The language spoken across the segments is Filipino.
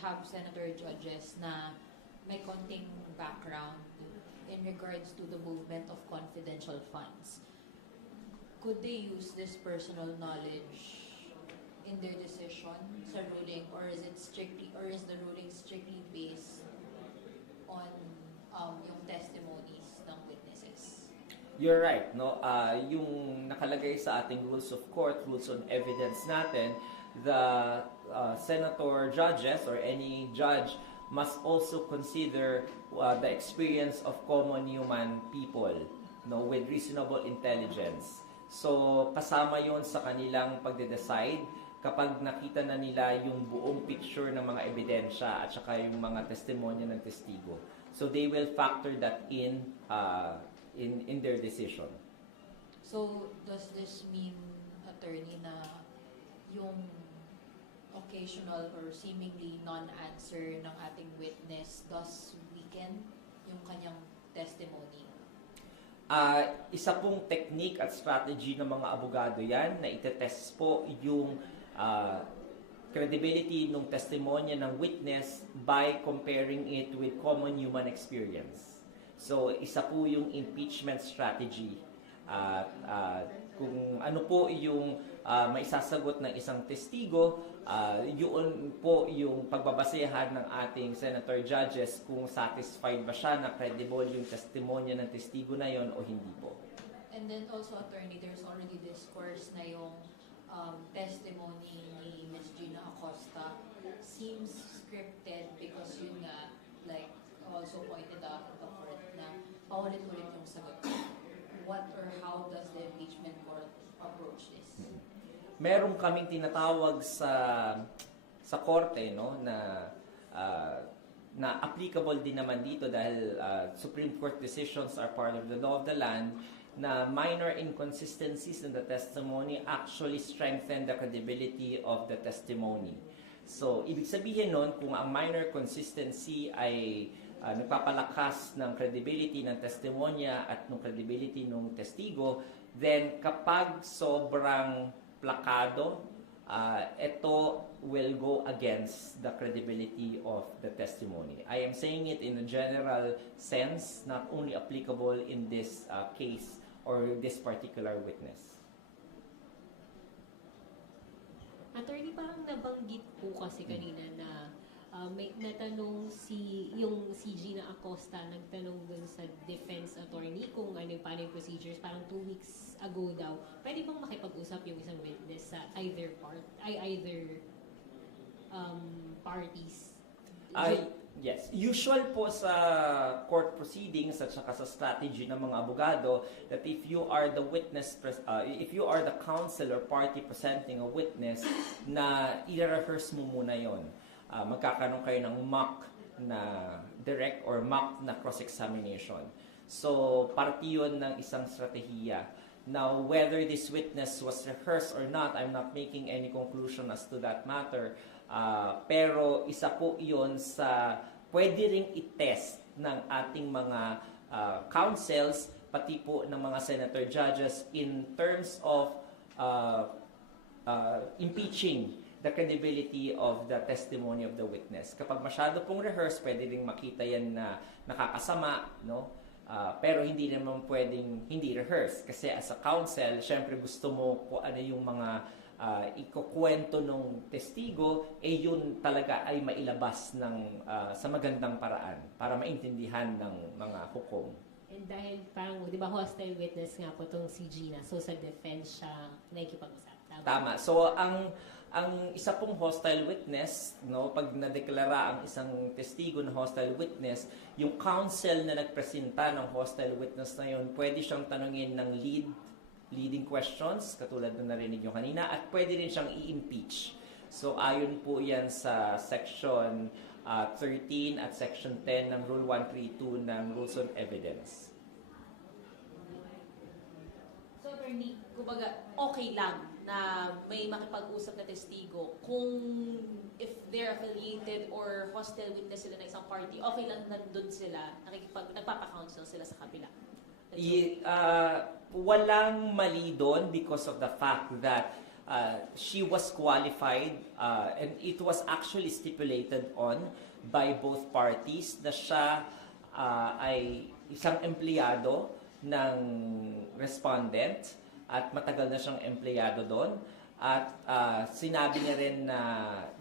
have senator judges na may konting background in regards to the movement of confidential funds. Could they use this personal knowledge in their decision sa ruling, or is the ruling strictly based on yung testimonies ng witnesses? You're right, no? Yung nakalagay sa ating rules of court, rules on evidence natin, the senator judges or any judge must also consider the experience of common human people, no, with reasonable intelligence. So, kasama yon sa kanilang pagde-decide kapag nakita na nila yung buong picture ng mga ebidensya at saka yung mga testimonya ng testigo. So, they will factor that in their decision. So, does this mean, attorney, na yung occasional or seemingly non-answer ng ating witness does weaken yung kanyang testimony? Isa pong technique at strategy ng mga abogado yan na itetest po yung credibility ng testimonya ng witness by comparing it with common human experience. So, isa po yung impeachment strategy. Kung ano po yung maisasagot ng isang testigo, yun po yung pagbabasehan ng ating senator judges kung satisfied ba siya na credible yung testimonya ng testigo na yon o hindi po. And then also, attorney, there's already discourse na yung testimony ni Ms. Gina Acosta seems scripted because yun nga, like also pointed out in the court, na paulit-ulit yung sagot. What or how does the impeachment court approach this? Meron kaming tinatawag sa korte, no, na applicable din naman dito dahil Supreme Court decisions are part of the law of the land, na minor inconsistencies in the testimony actually strengthen the credibility of the testimony. So, ibig sabihin nun, kung ang minor consistency ay nagpapalakas ng credibility ng testimonya at ng credibility ng testigo, then kapag sobrang plakado, ito will go against the credibility of the testimony. I am saying it in a general sense, not only applicable in this case or this particular witness. Attorney, parang nabanggit po kasi kanina na may natanong si Gina Acosta, nagtanong dun sa defense attorney kung paano yung procedures, parang 2 weeks ago daw. Pwede bang makipag-usap yung isang witness sa either parties? Yes. Usual po sa court proceedings at saka sa strategy ng mga abogado that if you are the witness, if you are the counsel or party presenting a witness, na i-rehearse mo muna yon. Magkakaroon kayo ng mock na direct or mock na cross-examination. So, parte yun ng isang strategiya. Now, whether this witness was rehearsed or not, I'm not making any conclusion as to that matter. Pero isa po iyon sa pwede ring i-test ng ating mga counsels, pati po ng mga senator judges in terms of impeaching the credibility of the testimony of the witness. Kapag masyado pong rehearse, pwede ring makita yan na nakakasama, no? Pero hindi naman pwedeng hindi rehearse. Kasi as a counsel, syempre gusto mo kung ano yung mga ikukwento ng testigo, yun talaga ay mailabas sa magandang paraan para maintindihan ng mga hukom. And dahil parang, di ba, hostile witness nga po itong si Gina, so sa defense siya nakikipag-usap. Tama. So, ang isa pong hostile witness, no, pag nadeklara ang isang testigo na hostile witness, yung counsel na nagpresenta ng hostile witness na yun, pwede siyang tanungin ng leading questions, katulad na narinig nyo kanina, at pwede rin siyang i-impeach. So, ayon po yan sa Section 13 at Section 10 ng Rule 132 ng Rules on Evidence. So, attorney, kumbaga, okay lang na may makipag-usap na testigo kung if they're affiliated or hostile witness sila ng isang party, okay lang nandun sila, nagpapa-counsel sila sa kabila. Walang mali doon because of the fact that she was qualified and it was actually stipulated on by both parties na siya ay isang empleyado ng respondent at matagal na siyang empleyado doon. At sinabi niya rin na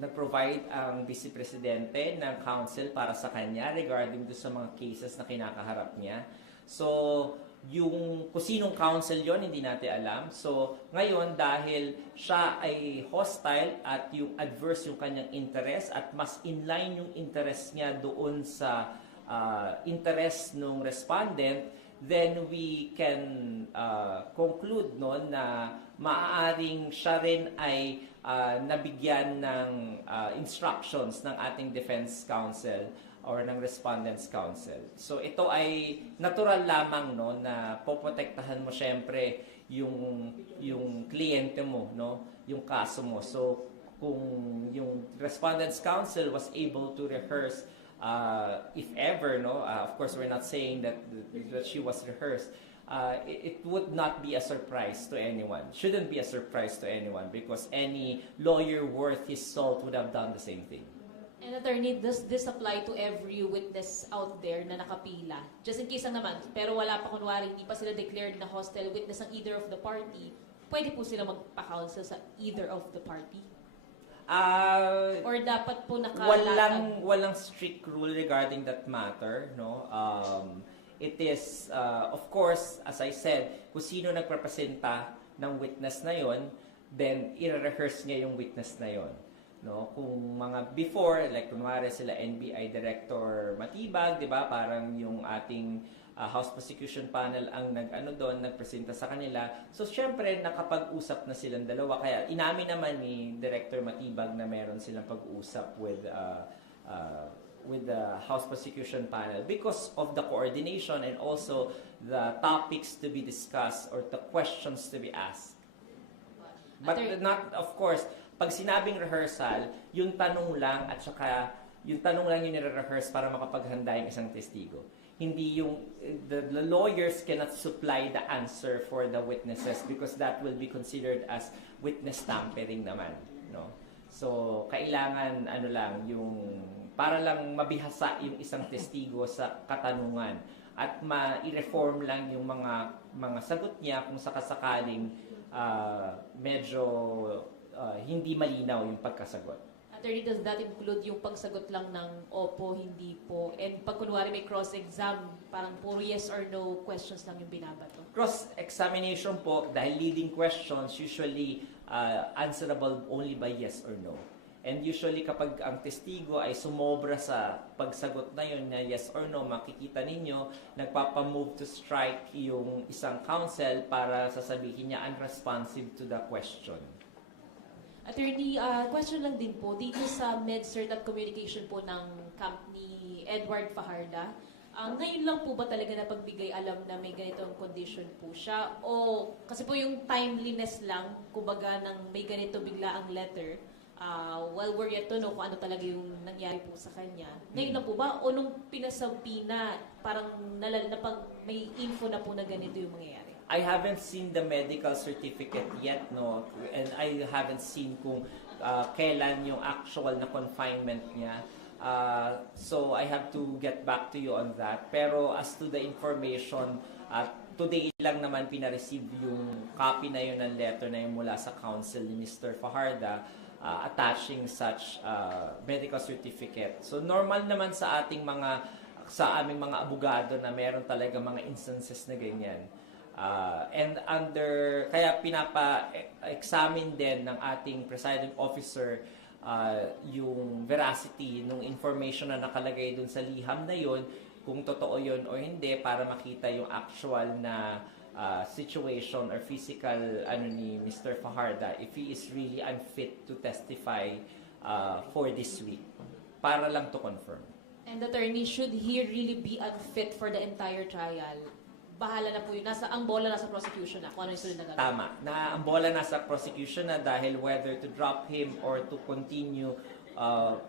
nag-provide ang Vice Presidente ng counsel para sa kanya regarding do sa mga cases na kinakaharap niya. So, yung kung sinong counsel yon hindi natin alam. So, ngayon dahil siya ay hostile at yung adverse yung kanyang interest at mas inline yung interest niya doon sa interest ng respondent, then we can conclude no na maaaring siya rin ay nabigyan ng instructions ng ating defense counsel or ng respondents counsel. So ito ay natural lamang no na poprotektahan mo syempre yung kliyente mo no, yung kaso mo. So kung yung respondents counsel was able to rehearse if ever no, of course we're not saying that she was rehearsed. It would not be a surprise to anyone. Shouldn't be a surprise to anyone because any lawyer worth his salt would have done the same thing. And attorney, does this apply to every witness out there na nakapila? Just in case lang naman, pero wala pa kunwari, hindi pa sila declared na hostile witness ng either of the party, pwede po sila magpa-counsel sa either of the party? Or dapat po nakalatag? Walang strict rule regarding that matter, no? It is, of course, as I said, kung sino nagrepresenta ng witness na yon, then i-rehearse niya yung witness na yon. No? Kung mga before, like kunwari sila NBI Director Matibag, di ba? Parang yung ating House Prosecution Panel ang nagpresenta sa kanila. So, syempre, nakapag-usap na silang dalawa. Kaya, inamin naman ni Director Matibag na meron silang pag-usap with the House Prosecution Panel because of the coordination and also the topics to be discussed or the questions to be asked. But not, of course, pag sinabing rehearsal, yung tanong lang at saka yung tanong lang yung nire-rehearse para makapaghanda yung isang testigo. Hindi yung, the lawyers cannot supply the answer for the witnesses because that will be considered as witness tampering naman. No? So, kailangan, yung para lang mabihasa yung isang testigo sa katanungan at ma-reform lang yung mga sagot niya kung sakasakaling medyo hindi malinaw yung pagkasagot. Attorney, does that include yung pagsagot lang ng opo, hindi po? And pag kunwari may cross-exam, parang puro yes or no questions lang yung binabato? Cross-examination po, dahil leading questions usually answerable only by yes or no. And usually kapag ang testigo ay sumobra sa pagsagot na yun na yes or no, makikita ninyo, nagpapamove to strike yung isang counsel para sasabihin niya unresponsive to the question. Attorney, question lang din po, dito sa MedCert at communication po ng camp ni Edward Fajarda, ngayon lang po ba talaga napagbigay alam na may ganitong condition po siya? O kasi po yung timeliness lang, kumbaga nang may ganito bigla ang letter, while we're yet to know kung ano talaga yung nangyari po sa kanya. Ngayon lang po ba? O nung pinasabi na parang may info na po na ganito yung mangyayari? I haven't seen the medical certificate yet, no? And I haven't seen kung kailan yung actual na confinement niya. So I have to get back to you on that. Pero as to the information, today lang naman pina-receive yung copy na yun ng letter na yun mula sa counsel ni Mr. Fajarda attaching such medical certificate. So normal naman sa aming mga abogado na meron talaga mga instances na ganyan. And kaya pinapa-examine din ng ating presiding officer yung veracity ng information na nakalagay dun sa liham na yun, kung totoo yun o hindi, para makita yung actual na situation or physical ni Mr. Fajarda, if he is really unfit to testify for this week, para lang to confirm. And attorney, should he really be unfit for the entire trial? Bahala na po yun. Ang bola nasa prosecution na. Kung ano yung sunod na gagawin. Tama. Ang bola nasa prosecution na dahil whether to drop him or to continue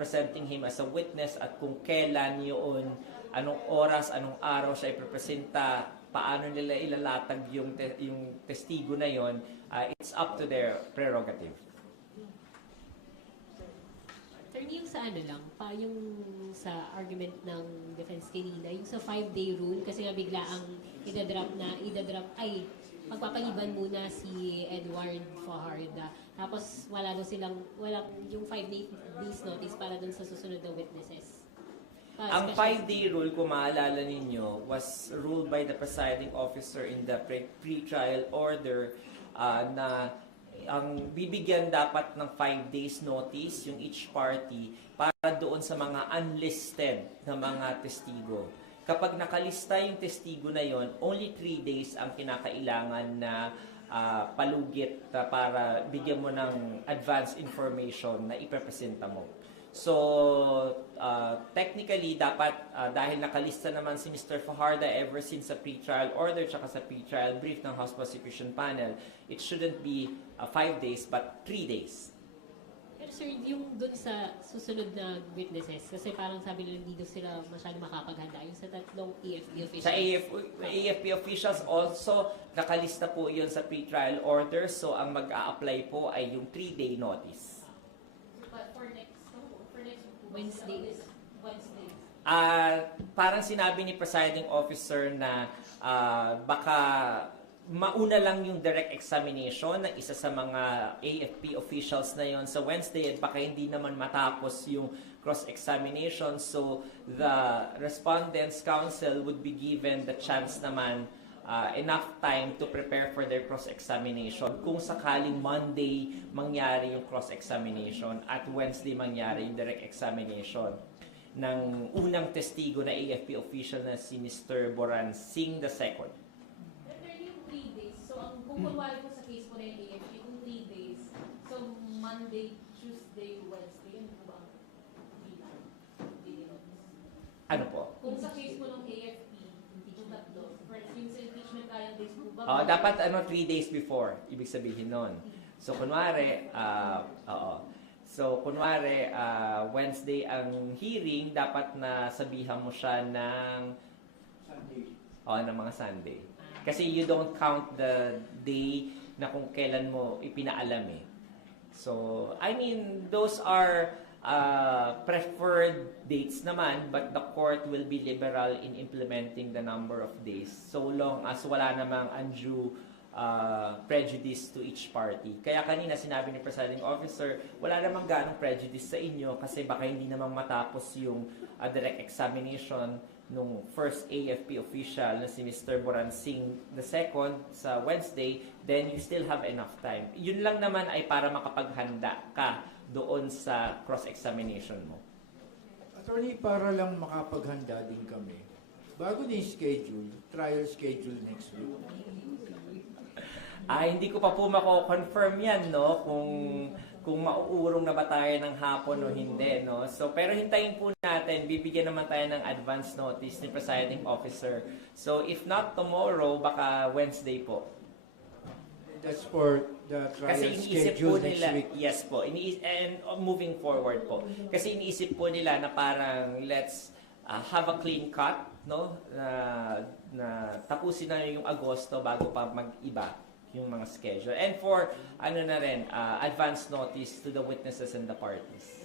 presenting him as a witness at kung kailan yun, anong oras, anong araw siya iprepresenta, paano nila ilalatag yung testigo na yon, it's up to their prerogative. Attorney, yung sa ano lang, yung sa argument ng defense kanina, yung sa 5-day rule, kasi nga bigla ang magpapaliban muna si Edward Fajarda. Tapos wala yung 5 days notice para dun sa susunod na witnesses. Ang 5-day rule, kung maalala ninyo, was ruled by the presiding officer in the pre-trial order na ang bibigyan dapat ng 5 days notice yung each party para doon sa mga unlisted na mga testigo. Kapag nakalista yung testigo na yon, only 3 days ang kinakailangan na palugit para bigyan mo ng advance information na iprepresenta mo. So, technically, dapat, dahil nakalista naman si Mr. Fajarda ever since sa pre-trial order tsaka sa pre-trial brief ng House Prosecution Panel, it shouldn't be 5 days, but 3 days. Pero sir, yung dun sa susunod na witnesses, kasi parang sabi nila hindi sila masyado makapaghanda, yung sa tatlong AFP officials. Sa AFP officials also, nakalista po yun sa pre-trial order, so ang mag-a-apply po ay yung 3-day notice. But for next Wednesdays. Parang sinabi ni presiding officer na baka mauna lang yung direct examination ng isa sa mga AFP officials na yon sa Wednesday at baka hindi naman matapos yung cross-examination. So the respondents' counsel would be given the chance naman enough time to prepare for their cross-examination kung sakaling Monday mangyari yung cross-examination at Wednesday mangyari yung direct examination ng unang testigo na AFP official na si Mr. Boransing II. Yung 3 days, so kung kunwari po sa case po na yung AFP, kung 3 days, so Monday, Tuesday, Wednesday, yun po ba ang Ano po? kung sa case po ng AFP, yung tatlo, for yung sa impeachment kayang days po ba? Dapat 3 days before, ibig sabihin nun. So kunwari, Wednesday ang hearing, dapat na sabihan mo siya ng Sunday. Ng mga Sunday. Kasi you don't count the day na kung kailan mo ipinaalam eh. So, I mean, those are preferred dates naman, but the court will be liberal in implementing the number of days so long as wala namang undue prejudice to each party. Kaya kanina sinabi ni presiding officer, wala namang ganong prejudice sa inyo kasi baka hindi namang matapos yung direct examination nung first AFP official na si Mr. Boransing II sa Wednesday, then you still have enough time. Yun lang naman ay para makapaghanda ka doon sa cross-examination mo. Attorney, para lang makapaghanda din kami, bago din schedule, trial schedule next week. Hindi ko pa po mako-confirm yan, no, kung mauurong na ba tayo ng hapon o hindi, no. So, pero hintayin po natin, bibigyan naman tayo ng advance notice ni presiding officer. So, if not tomorrow, baka Wednesday po. That's for the trial Kasi iniisip po schedule next nila, week. yes po, and moving forward po. Kasi iniisip po nila na parang let's have a clean cut, no, na tapusin na yung Agosto bago pa mag-iba yung mga schedule. And for, advance notice to the witnesses and the parties.